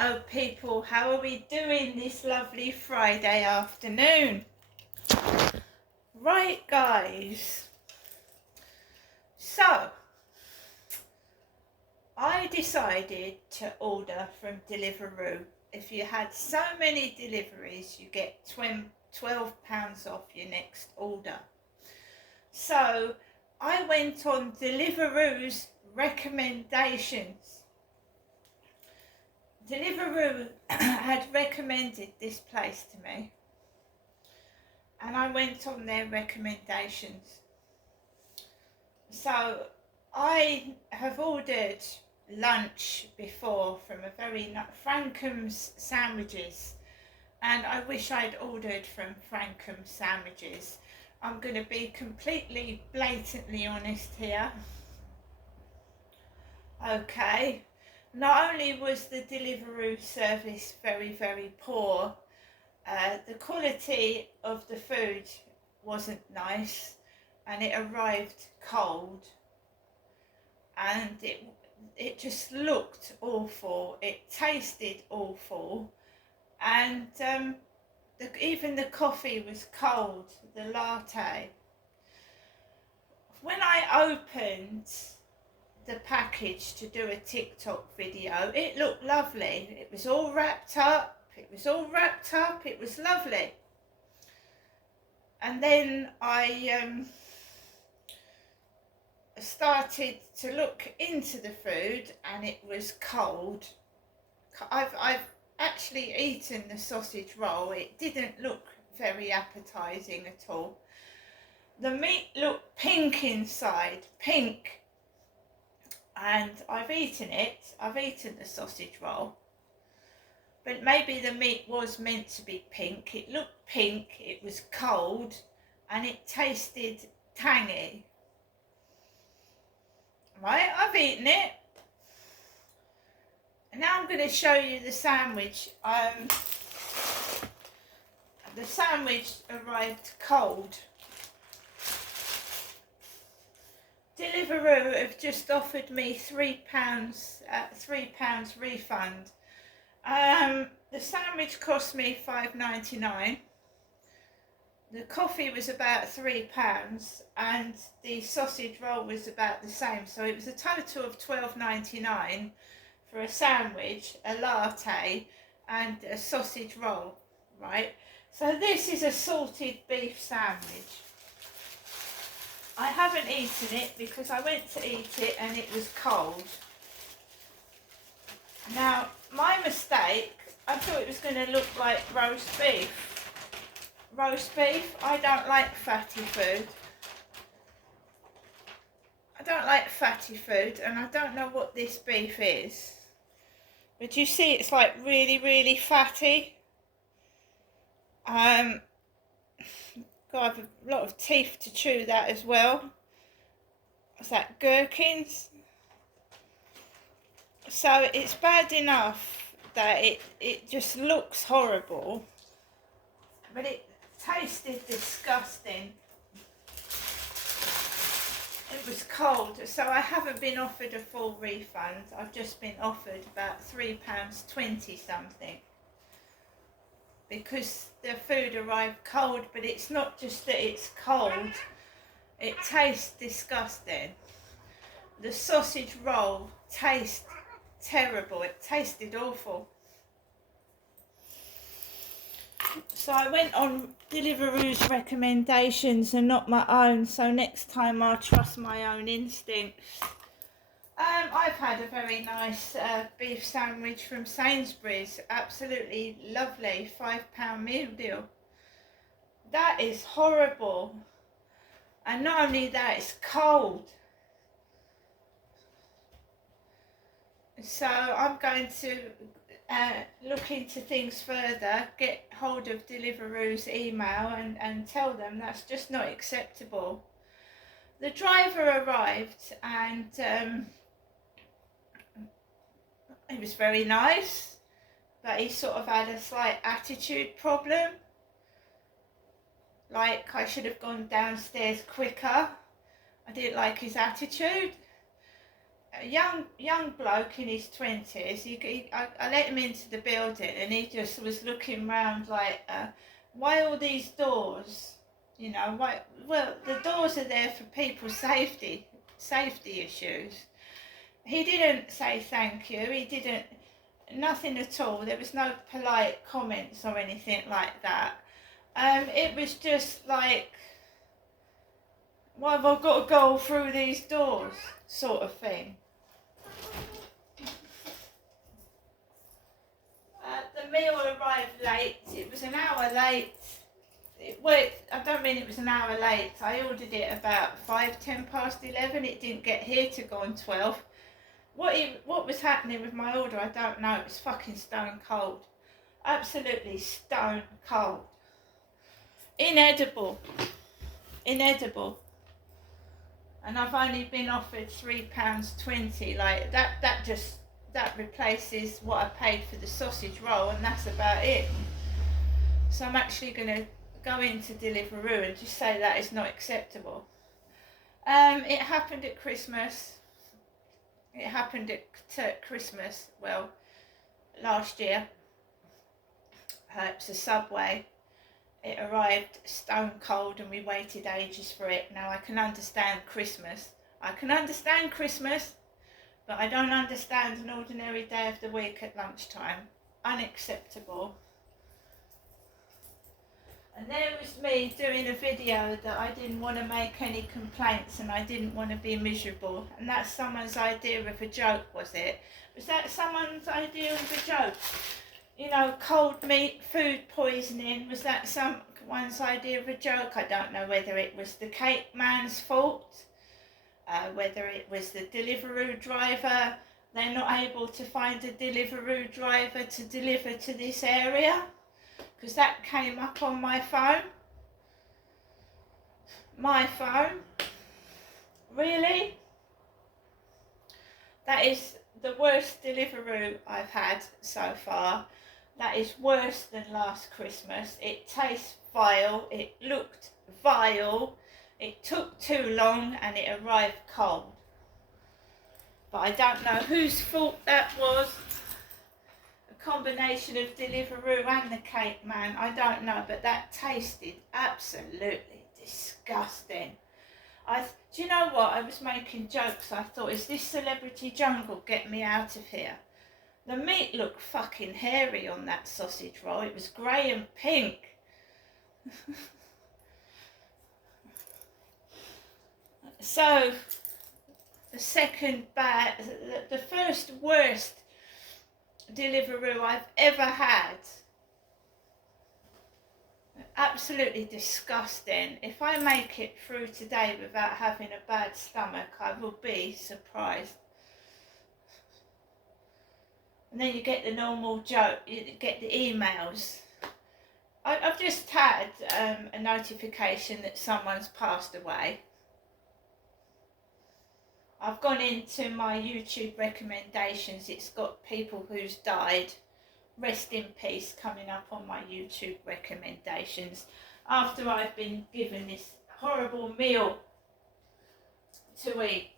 Hello people, how are we doing this lovely Friday afternoon? Right guys, so I decided to order from Deliveroo. If you had so many deliveries, you get £12 off your next order. So I went on Deliveroo's recommendations. Deliveroo had recommended this place to me, and I went on their recommendations. So I have ordered lunch before from a very Frankham's sandwiches, and I wish I'd ordered from Frankham's sandwiches. I'm going to be completely blatantly honest here. Okay. Not only was the Deliveroo service very, very poor, the quality of the food wasn't nice, and it arrived cold, and it just looked awful. It tasted awful, and even the coffee was cold, the latte. When I opened the package to do a TikTok video, it looked lovely. It was all wrapped up, it was lovely. And then I started to look into the food, and it was cold. I've actually eaten the sausage roll. It didn't look very appetizing at all. The meat looked pink inside, pink. And I've eaten the sausage roll, but maybe the meat was meant to be pink. It looked pink, it was cold, and it tasted tangy. Right, I've eaten it. And now I'm going to show you the sandwich. The sandwich arrived cold. Deliveroo have just offered me £3 refund. The sandwich cost me £5.99. The coffee was about £3, and the sausage roll was about the same. So it was a total of £12.99 for a sandwich, a latte, and a sausage roll. Right. So this is a salted beef sandwich. I haven't eaten it because I went to eat it and it was cold. Now, my mistake, I thought it was going to look like roast beef. Roast beef, I don't like fatty food. And I don't know what this beef is. But you see, it's like really, really fatty. Got a lot of teeth to chew that as well. What's that, gherkins? So it's bad enough that it just looks horrible, but it tasted disgusting. It was cold, so I haven't been offered a full refund. I've just been offered about £3.20 something, because the food arrived cold. But it's not just that it's cold, it tastes disgusting. The sausage roll tastes terrible, it tasted awful. So I went on Deliveroo's recommendations and not my own, so next time I'll trust my own instincts. I've had a very nice beef sandwich from Sainsbury's, absolutely lovely, £5 meal deal. That is horrible, and not only that, it's cold. So I'm going to look into things further, get hold of Deliveroo's email and tell them that's just not acceptable. The driver arrived, and he was very nice, but he sort of had a slight attitude problem. Like, I should have gone downstairs quicker. I didn't like his attitude. a young bloke in his 20s. I let him into the building, and he just was looking round like, why all these doors? You know, why? Well, the doors are there for people's safety issues. He didn't say thank you. He didn't, nothing at all. There was no polite comments or anything like that. It was just like, why have I got to go through these doors, sort of thing. The meal arrived late. It was an hour late. I don't mean it was an hour late. I ordered it about 10 past 11. It didn't get here to go on 12. What was happening with my order, I don't know. It was fucking stone cold. Absolutely stone cold. Inedible. And I've only been offered £3.20. Like that replaces what I paid for the sausage roll, and that's about it. So I'm actually going to go into Deliveroo and just say that is not acceptable. It happened at Christmas. Well, last year. It was a Subway. It arrived stone cold and we waited ages for it. Now I can understand Christmas, but I don't understand an ordinary day of the week at lunchtime. Unacceptable. And there was me doing a video that I didn't want to make any complaints and I didn't want to be miserable. And that's someone's idea of a joke, was it? Was that someone's idea of a joke? You know, cold meat, food poisoning, was that someone's idea of a joke? I don't know whether it was the cake man's fault, whether it was the Deliveroo driver. They're not able to find a Deliveroo driver to deliver to this area, because that came up on my phone. My phone? Really? That is the worst Deliveroo I've had so far. That is worse than last Christmas. It tastes vile. It looked vile. It took too long and it arrived cold. But I don't know whose fault that was. A combination of Deliveroo and the cake man. I don't know, but that tasted absolutely disgusting. Do you know what? I was making jokes. I thought, is this Celebrity Jungle? Get me out of here. The meat looked fucking hairy on that sausage roll. It was grey and pink. So, the first worst Deliveroo I've ever had. Absolutely disgusting. If I make it through today without having a bad stomach, I will be surprised. And then you get the normal joke, you get the emails. I've just had a notification that someone's passed away. I've gone into my YouTube recommendations. It's got people who's died. Rest in peace coming up on my YouTube recommendations after I've been given this horrible meal to eat.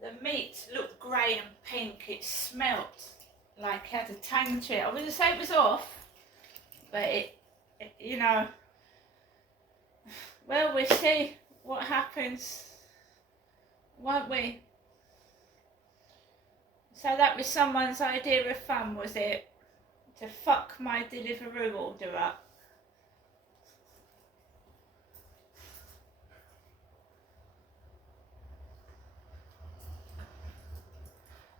The meat looked grey and pink. It smelt like it had a tang to it. I wouldn't say it was off, but it you know, well, we'll see what happens, won't we? So that was someone's idea of fun, was it? To fuck my Deliveroo order up.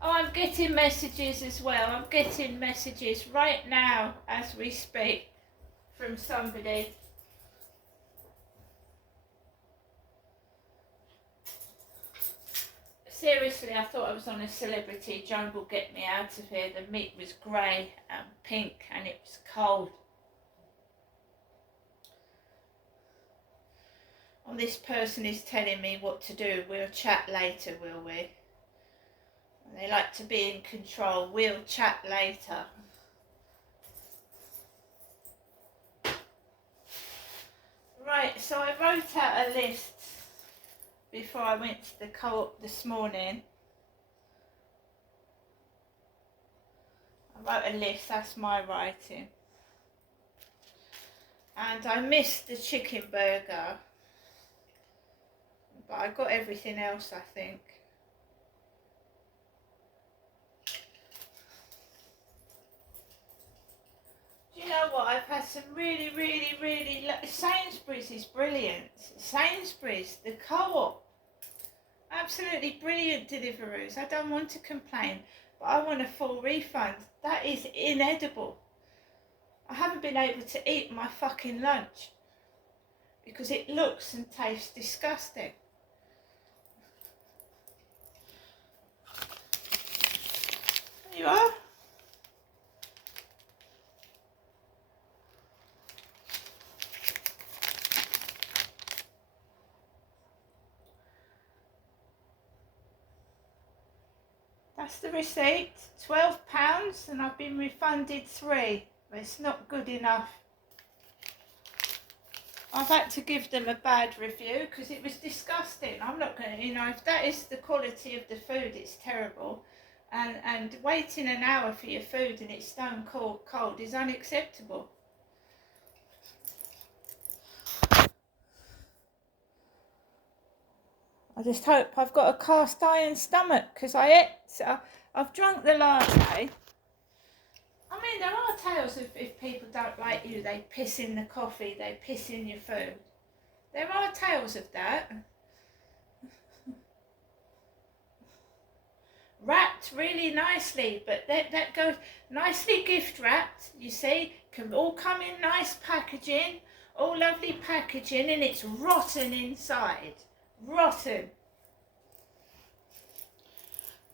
Oh, I'm getting messages as well. I'm getting messages right now as we speak from somebody. Seriously, I thought I was on a Celebrity Jungle. Get me out of here. The meat was grey and pink and it was cold. Oh, this person is telling me what to do. We'll chat later, will we? They like to be in control. We'll chat later. Right, so I wrote out a list before I went to the co-op this morning. I wrote a list, that's my writing. And I missed the chicken burger, but I got everything else, I think. Do you know what? I've had some really, Sainsbury's is brilliant. Sainsbury's, the co-op, absolutely brilliant deliveroos. I don't want to complain, but I want a full refund. That is inedible. I haven't been able to eat my fucking lunch because it looks and tastes disgusting. There you are. That's the receipt, £12, and I've been refunded £3. It's not good enough. I've had to give them a bad review because it was disgusting. I'm not going to, if that is the quality of the food, it's terrible. And waiting an hour for your food and it's stone cold is unacceptable. I just hope I've got a cast iron stomach because I've drunk the latte. I mean, there are tales of if people don't like you, they piss in the coffee, they piss in your food. There are tales of that. Wrapped really nicely, but that goes nicely gift wrapped, you see, can all come in nice packaging, all lovely packaging, and it's rotten inside. Rotten.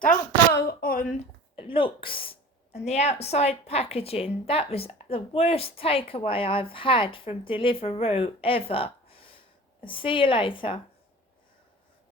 Don't go on looks and the outside packaging. That was the worst takeaway I've had from Deliveroo ever. See you later.